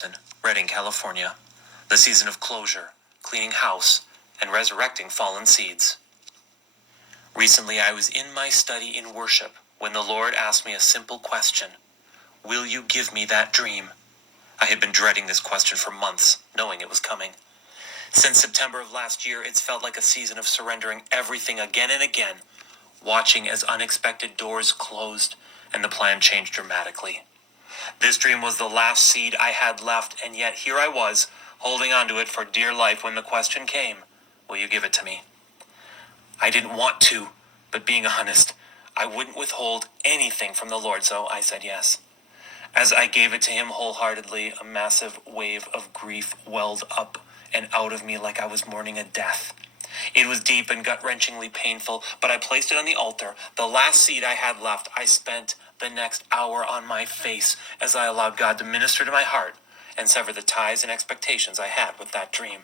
Johnston, Redding, California. The season of closure, cleaning house, and resurrecting fallen seeds. Recently, I was in my study in worship when the Lord asked me a simple question. Will you give me that dream? I had been dreading this question for months, knowing it was coming. Since September of last year, it's felt like a season of surrendering everything again and again, watching as unexpected doors closed and the plan changed dramatically. This dream was the last seed I had left, and yet here I was, holding onto it for dear life when the question came, will you give it to me? I didn't want to, but being honest, I wouldn't withhold anything from the Lord, so I said yes. As I gave it to him wholeheartedly, a massive wave of grief welled up and out of me like I was mourning a death. It was deep and gut-wrenchingly painful, but I placed it on the altar. The last seed I had left, I spent the next hour on my face as I allowed God to minister to my heart and sever the ties and expectations I had with that dream.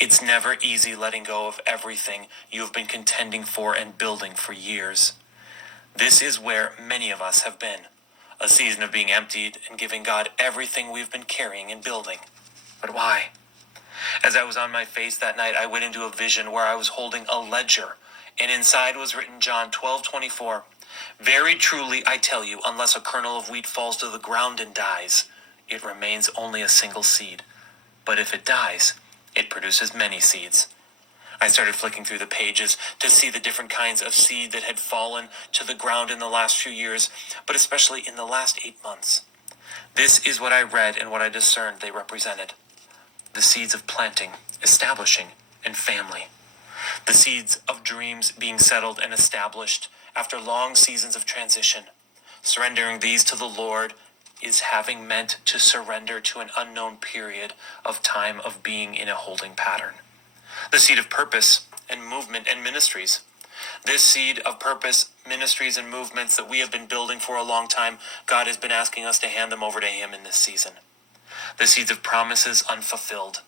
It's never easy letting go of everything you have been contending for and building for years. This is where many of us have been, a season of being emptied and giving God everything we've been carrying and building. But why? As I was on my face that night, I went into a vision where I was holding a ledger, and inside was written John 12:24. Very truly I tell you, unless a kernel of wheat falls to the ground and dies, it remains only a single seed. But if it dies, it produces many seeds. I started flicking through the pages to see the different kinds of seed that had fallen to the ground in the last few years, but especially in the last 8 months. This is what I read and what I discerned they represented. The seeds of planting, establishing, and family. The seeds of dreams being settled and established after long seasons of transition. Surrendering these to the Lord is having meant to surrender to an unknown period of time of being in a holding pattern. The seed of purpose and movement and ministries. This seed of purpose, ministries, and movements that we have been building for a long time, God has been asking us to hand them over to him in this season. The seeds of promises unfulfilled.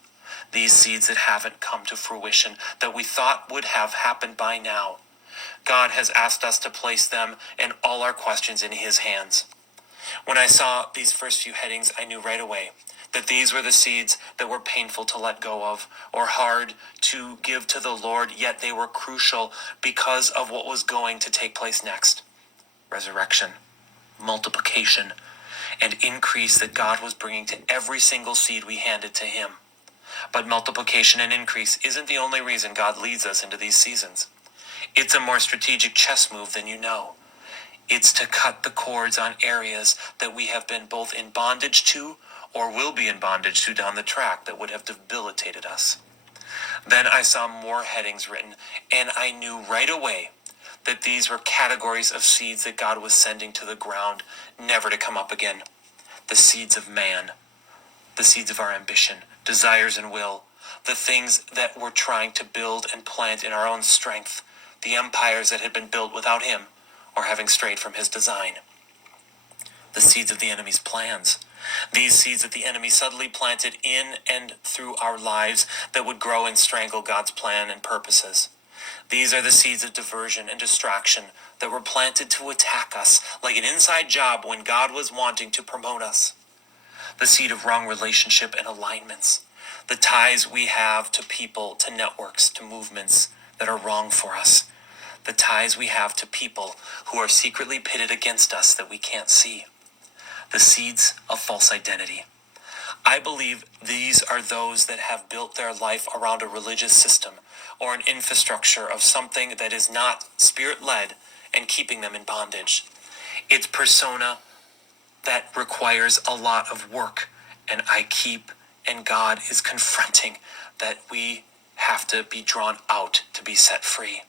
These seeds that haven't come to fruition, that we thought would have happened by now. God has asked us to place them and all our questions in his hands. When I saw these first few headings, I knew right away that these were the seeds that were painful to let go of or hard to give to the Lord, yet they were crucial because of what was going to take place next. Resurrection, multiplication, and increase that God was bringing to every single seed we handed to him. But multiplication and increase isn't the only reason God leads us into these seasons. It's a more strategic chess move than you know. It's to cut the cords on areas that we have been both in bondage to or will be in bondage to down the track that would have debilitated us. Then I saw more headings written, and I knew right away that these were categories of seeds that God was sending to the ground, never to come up again. The seeds of man, the seeds of our ambition, desires, and will, the things that we're trying to build and plant in our own strength, the empires that had been built without him or having strayed from his design. The seeds of the enemy's plans, these seeds that the enemy subtly planted in and through our lives that would grow and strangle God's plan and purposes. These are the seeds of diversion and distraction that were planted to attack us like an inside job when God was wanting to promote us. The seed of wrong relationship and alignments, the ties we have to people, to networks, to movements that are wrong for us, the ties we have to people who are secretly pitted against us that we can't see, the seeds of false identity. I believe these are those that have built their life around a religious system or an infrastructure of something that is not spirit-led and keeping them in bondage. It's persona that requires a lot of work, and God is confronting that we have to be drawn out to be set free.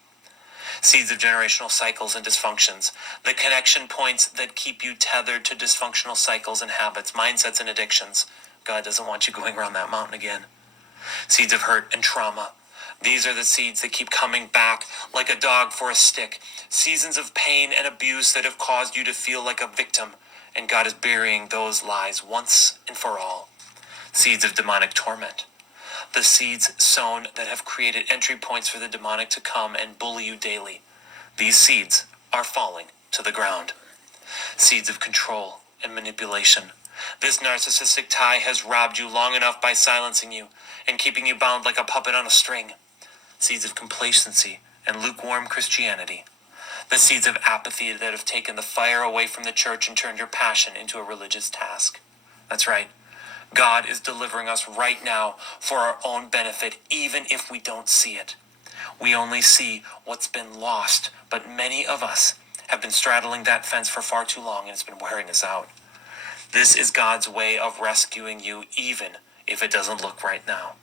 Seeds of generational cycles and dysfunctions, the connection points that keep you tethered to dysfunctional cycles and habits, mindsets and addictions. God doesn't want you going around that mountain again. Seeds of hurt and trauma. These are the seeds that keep coming back like a dog for a stick. Seasons of pain and abuse that have caused you to feel like a victim, and God is burying those lies once and for all. Seeds of demonic torment. The seeds sown that have created entry points for the demonic to come and bully you daily. These seeds are falling to the ground. Seeds of control and manipulation. This narcissistic tie has robbed you long enough by silencing you and keeping you bound like a puppet on a string. Seeds of complacency and lukewarm Christianity. The seeds of apathy that have taken the fire away from the church and turned your passion into a religious task. That's right. God is delivering us right now for our own benefit, even if we don't see it. We only see what's been lost, but many of us have been straddling that fence for far too long and it's been wearing us out. This is God's way of rescuing you, even if it doesn't look right now.